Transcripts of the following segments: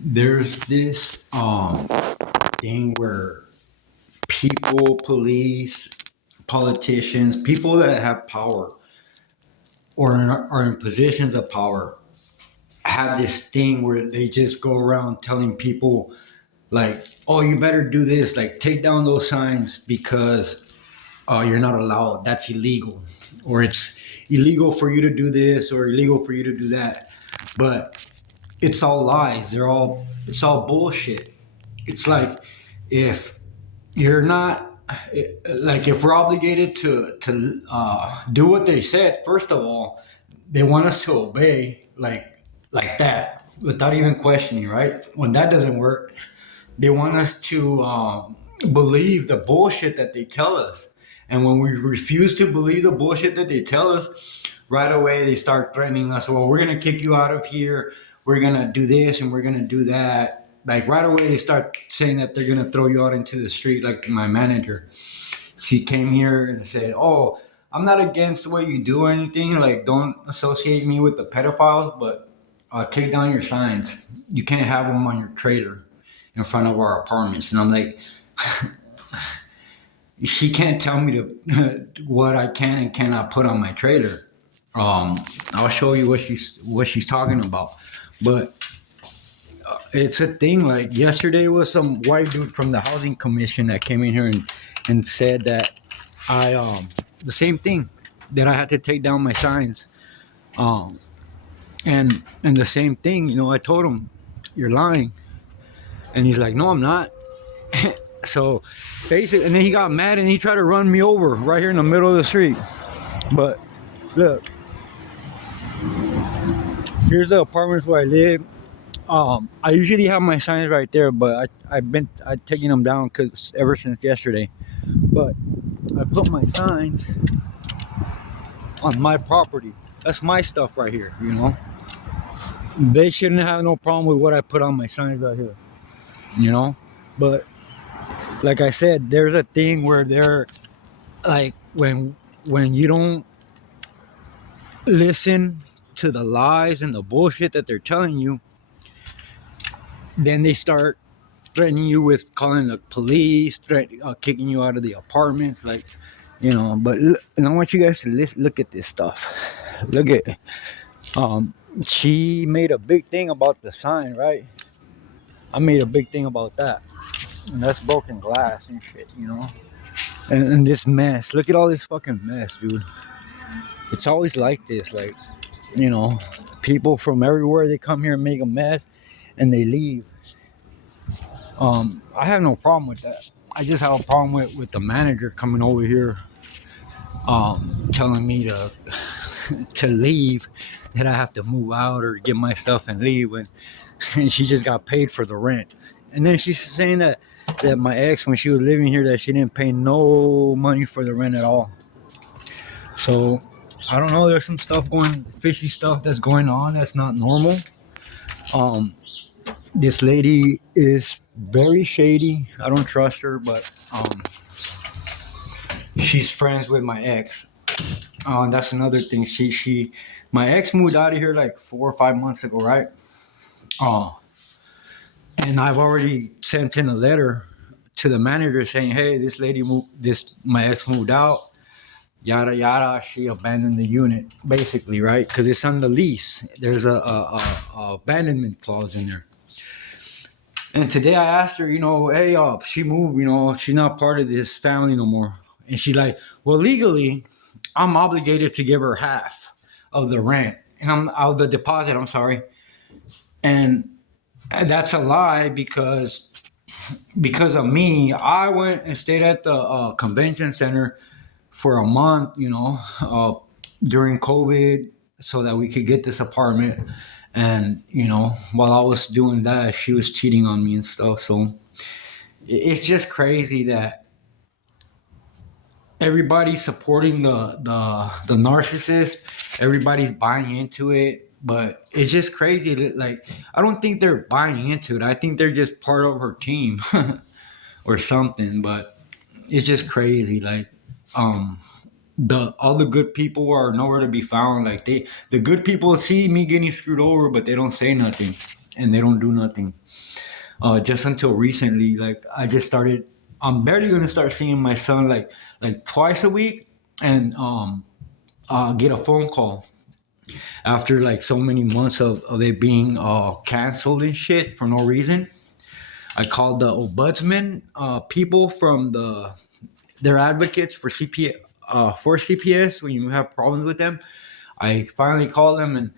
There's this thing where people, police, politicians, people that have power or are in positions of power have this thing where they just go around telling people like, "Oh, you better do this. Like, take down those signs because you're not allowed. That's illegal, or it's illegal for you to do this, or illegal for you to do that." But it's all lies. It's all bullshit. It's like if you're not like if we're obligated to do what they said. First of all, they want us to obey like that without even questioning. Right? When that doesn't work, they want us to believe the bullshit that they tell us. And when we refuse to believe the bullshit that they tell us, right away they start threatening us. Well, we're gonna kick you out of here. We're gonna do this and we're gonna do that. Like right away they start saying that they're gonna throw you out into the street. Like my manager, she came here and said, "Oh, I'm not against what you do or anything. Like don't associate me with the pedophiles, but take down your signs. You can't have them on your trailer in front of our apartments." And I'm like, she can't tell me to what I can and cannot put on my trailer. I'll show you what she's talking about. But it's a thing. Like yesterday was some white dude from the housing commission that came in here and said that I the same thing, that I had to take down my signs. Um, and the same thing, I told him, "You're lying," and he's like, "No, I'm not." So basically, and then he got mad and he tried to run me over right here in the middle of the street. But look, here's the apartments where I live. I usually have my signs right there, but I taking them down because ever since yesterday. But I put my signs on my property. That's my stuff right here. They shouldn't have no problem with what I put on my signs right here. You know, but like I said, there's a thing where they're like when you don't listen to the lies and the bullshit that they're telling you, then they start threatening you with calling the police, kicking you out of the apartments, But and I want you guys to look at this stuff. Look at, she made a big thing about the sign, right? I made a big thing about that, and that's broken glass and shit. And this mess. Look at all this fucking mess, dude. It's always like this, you know, people from everywhere, they come here and make a mess, and they leave. I have no problem with that. I just have a problem with the manager coming over here, telling me to leave, that I have to move out or get my stuff and leave, and she just got paid for the rent. And then she's saying that my ex, when she was living here, that she didn't pay no money for the rent at all. So I don't know. There's some fishy stuff that's going on that's not normal. Um, this lady is very shady. I don't trust her, but she's friends with my ex. And that's another thing. My ex moved out of here like 4 or 5 months ago, right? Uh, and I've already sent in a letter to the manager saying, "Hey, this lady moved. My ex moved out. Yada yada. She abandoned the unit, basically, right? Because it's on the lease. There's a abandonment clause in there." And today I asked her, "Hey, she moved. She's not part of this family no more." And she's like, "Well, legally, I'm obligated to give her half of the rent and I'm of the deposit. I'm sorry." And that's a lie because of me. I went and stayed at the convention center for a month, during COVID, so that we could get this apartment. And while I was doing that, she was cheating on me and stuff. So it's just crazy that everybody's supporting the narcissist. Everybody's buying into it, but it's just crazy that, like, I don't think they're buying into it. I think they're just part of her team or something. But it's just crazy. Like, the all the good people are nowhere to be found. Like the good people see me getting screwed over, but they don't say nothing. and they don't do nothing. Just until recently, like I just started. I'm barely gonna start seeing my son like twice a week, and get a phone call after like so many months of it being canceled and shit for no reason. I called the ombudsman people from their advocates for CPS when you have problems with them. I finally called them, and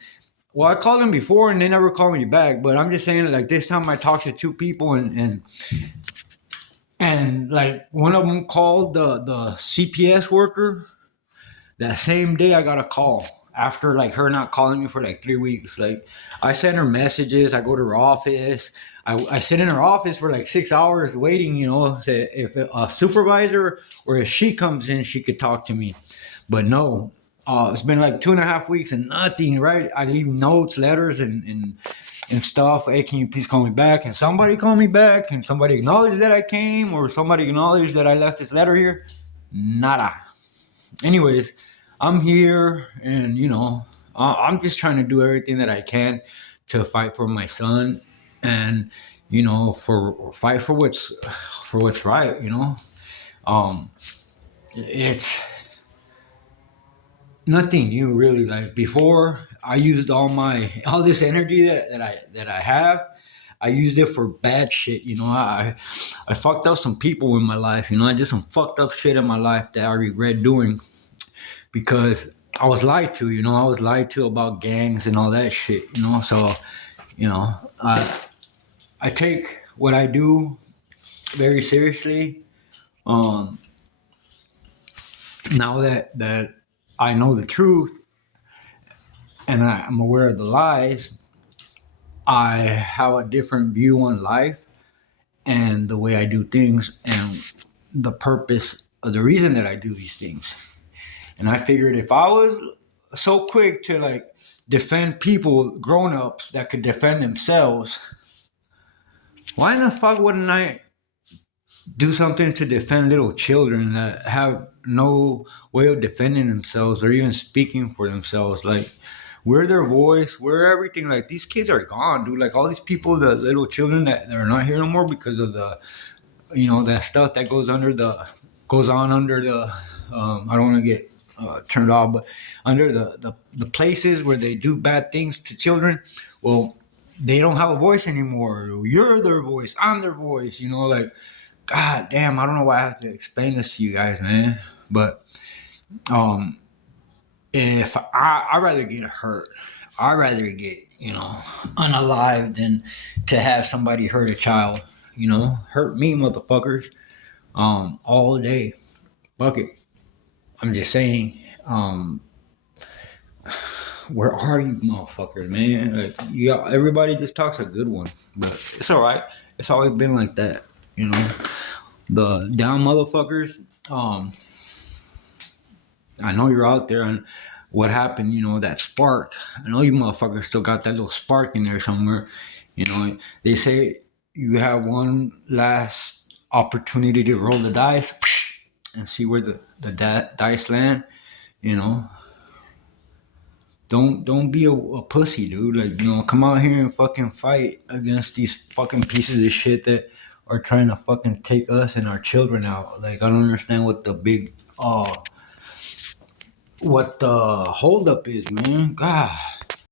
well, I called them before and they never called me back. But I'm just saying, like this time I talked to two people, and like one of them called the CPS worker. That same day I got a call after like her not calling me for like 3 weeks. Like I sent her messages. I go to her office. I sit in her office for like 6 hours waiting, if a supervisor or if she comes in, she could talk to me. But no, it's been like 2.5 weeks and nothing, right? I leave notes, letters, and stuff. Hey, can you please call me back? And somebody call me back? And somebody acknowledge that I came? Or somebody acknowledge that I left this letter here? Nada. Anyways, I'm here, and I'm just trying to do everything that I can to fight for my son, and for fight for what's right. Um, it's nothing new really. Like before, I used all this energy that I have. I used it for bad shit. I fucked up some people in my life. I did some fucked up shit in my life that I regret doing because I was lied to. I was lied to about gangs and all that shit. So I take what I do very seriously. Um, Now that I know the truth and I'm aware of the lies, I have a different view on life and the way I do things and the purpose of the reason that I do these things. And I figured if I was so quick to like defend people, grown ups that could defend themselves, why in the fuck wouldn't I do something to defend little children that have no way of defending themselves or even speaking for themselves? Like, we're their voice, we're everything. Like, these kids are gone, dude. Like, all these people, the little children that are not here no more because of that stuff that goes on under the, I don't want to get turned off, but under the places where they do bad things to children. Well, they don't have a voice anymore. You're their voice. I'm their voice. Like, God damn, I don't know why I have to explain this to you guys, man. But if I'd rather get hurt, I'd rather get unalive than to have somebody hurt a child. Hurt me, motherfuckers, all day. Fuck it. I'm just saying. Where are you, motherfuckers, man? Like, everybody just talks a good one, but it's all right. It's always been like that, The down motherfuckers. I know you're out there, and what happened? That spark. I know you motherfuckers still got that little spark in there somewhere. They say you have one last opportunity to roll the dice and see where the dice land. Don't be a pussy, dude. Like, come out here and fucking fight against these fucking pieces of shit that are trying to fucking take us and our children out. Like, I don't understand what the hold up is, man. God.